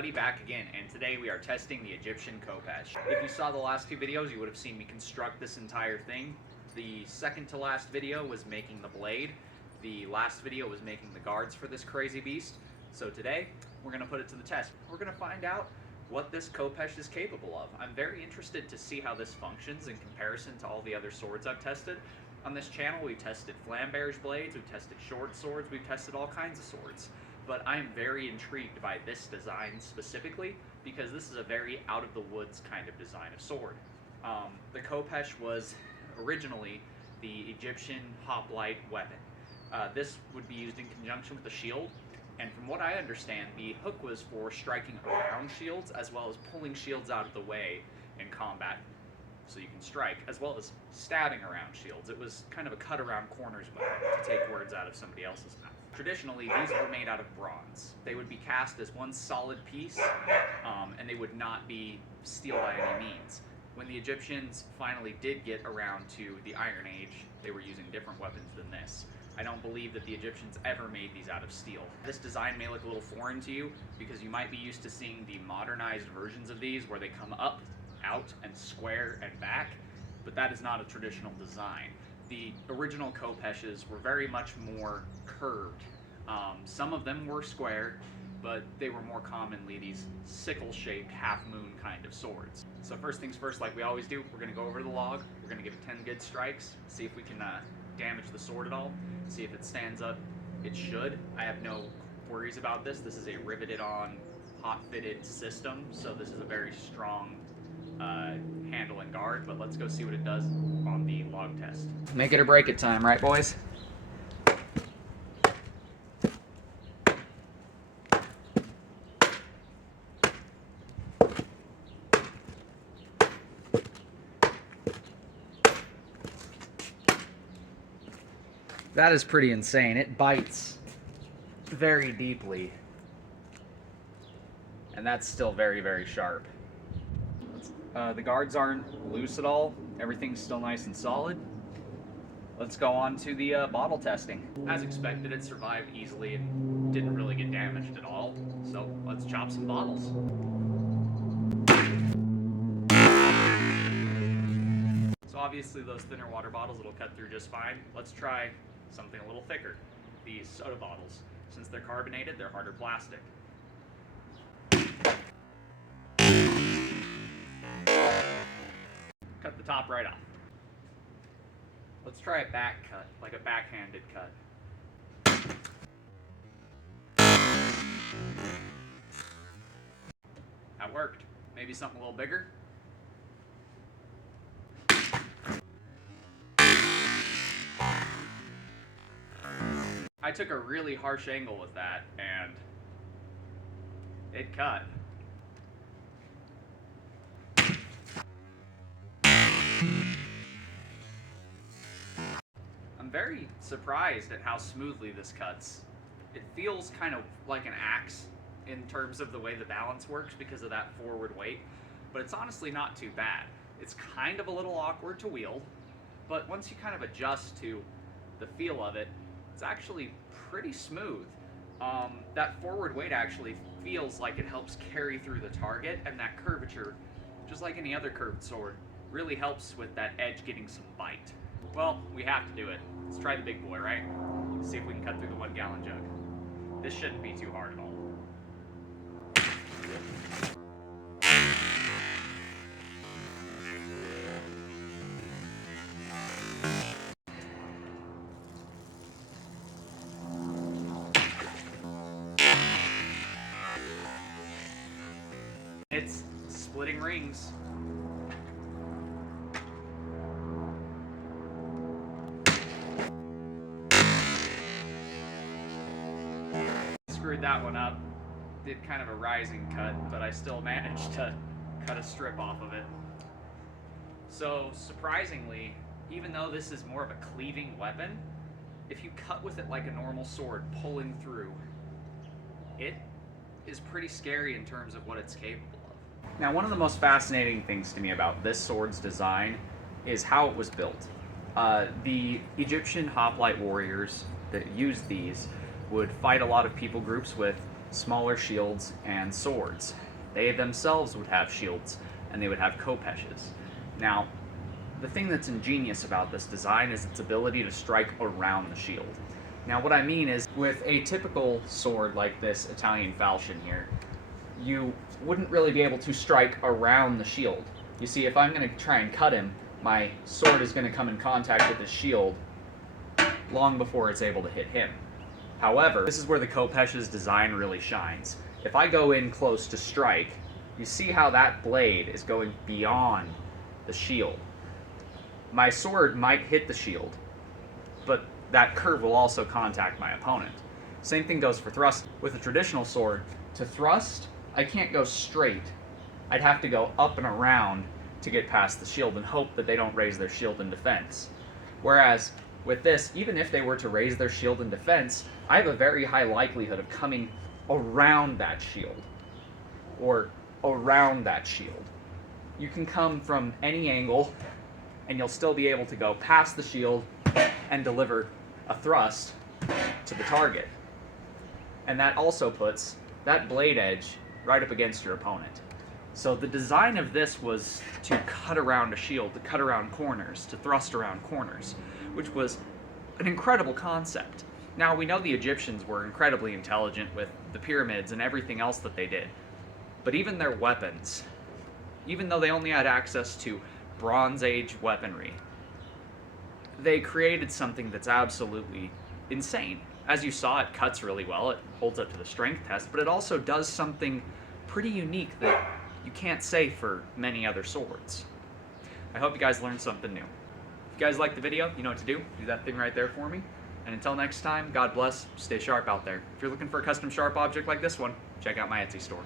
Back again, and today we are testing the Egyptian Kopesh. If you saw the last two videos, you would have seen me construct this entire thing. The second to last video was making the blade. The last video was making the guards for this crazy beast. So today, we're going to put it to the test. We're going to find out what this Kopesh is capable of. I'm very interested to see how this functions in comparison to all the other swords I've tested. On this channel, we've tested flamberge blades, we've tested short swords, we've tested all kinds of swords. But I'm very intrigued by this design specifically because this is a very out-of-the-woods kind of design of sword. The Kopesh was originally the Egyptian hoplite weapon. This would be used in conjunction with the shield, and from what I understand, the hook was for striking around shields as well as pulling shields out of the way in combat so you can strike, as well as stabbing around shields. It was kind of a cut around corners weapon to take words out of somebody else's mouth. Traditionally, these were made out of bronze. They would be cast as one solid piece, and they would not be steel by any means. When the Egyptians finally did get around to the Iron Age, they were using different weapons than this. I don't believe that the Egyptians ever made these out of steel. This design may look a little foreign to you because you might be used to seeing the modernized versions of these where they come up, out, and square and back, but that is not a traditional design. The original Kopeshes were very much more curved. Some of them were square, but they were more commonly these sickle-shaped, half-moon kind of swords. So first things first, like we always do, we're going to go over to the log, we're going to give it 10 good strikes, see if we can damage the sword at all, see if it stands up. It should. I have no worries about this. This is a riveted-on, hot-fitted system, so this is a very strong handle and guard, but let's go see what it does on the log test. Make it or break it time, right boys? That is pretty insane. It bites very deeply, and that's still very, very sharp. The guards aren't loose at all. Everything's still nice and solid. Let's go on to the bottle testing. As expected, it survived easily and didn't really get damaged at all. So let's chop some bottles. So obviously those thinner water bottles it'll cut through just fine. Let's try something a little thicker. These soda bottles. Since they're carbonated, they're harder plastic. Cut the top right off. Let's try a back cut, like a backhanded cut. That worked. Maybe something a little bigger. I took a really harsh angle with that, and it cut. I'm very surprised at how smoothly this cuts. It feels kind of like an axe in terms of the way the balance works because of that forward weight, but it's honestly not too bad. It's kind of a little awkward to wield, but once you kind of adjust to the feel of it, it's actually pretty smooth. That forward weight actually feels like it helps carry through the target, and that curvature, just like any other curved sword, really helps with that edge getting some bite. Well, we have to do it. Let's try the big boy, right? See if we can cut through the 1 gallon jug. This shouldn't be too hard at all. It's splitting rings. Screwed that one up. Did kind of a rising cut, but I still managed to cut a strip off of it. So surprisingly, even though this is more of a cleaving weapon, if you cut with it like a normal sword, pulling through, it is pretty scary in terms of what it's capable of. Now, one of the most fascinating things to me about this sword's design is how it was built. The Egyptian hoplite warriors that used these would fight a lot of people groups with smaller shields and swords. They themselves would have shields, and they would have Kopeshes. Now, the thing that's ingenious about this design is its ability to strike around the shield. Now, what I mean is, with a typical sword like this Italian falchion here, you wouldn't really be able to strike around the shield. You see, if I'm going to try and cut him, my sword is going to come in contact with his shield long before it's able to hit him. However, this is where the Kopesh's design really shines. If I go in close to strike, you see how that blade is going beyond the shield. My sword might hit the shield, but that curve will also contact my opponent. Same thing goes for thrust. With a traditional sword, to thrust, I can't go straight. I'd have to go up and around to get past the shield and hope that they don't raise their shield in defense. Whereas with this, even if they were to raise their shield in defense, I have a very high likelihood of coming around that shield, or around that shield. You can come from any angle, and you'll still be able to go past the shield and deliver a thrust to the target. And that also puts that blade edge right up against your opponent. So the design of this was to cut around a shield, to cut around corners, to thrust around corners, which was an incredible concept. Now, we know the Egyptians were incredibly intelligent with the pyramids and everything else that they did, but even their weapons, even though they only had access to Bronze Age weaponry, they created something that's absolutely insane. As you saw, it cuts really well, it holds up to the strength test, but it also does something pretty unique that you can't say for many other swords. I hope you guys learned something new. If you guys liked the video, you know what to do. Do that thing right there for me. And until next time, God bless, stay sharp out there. If you're looking for a custom sharp object like this one, check out my Etsy store.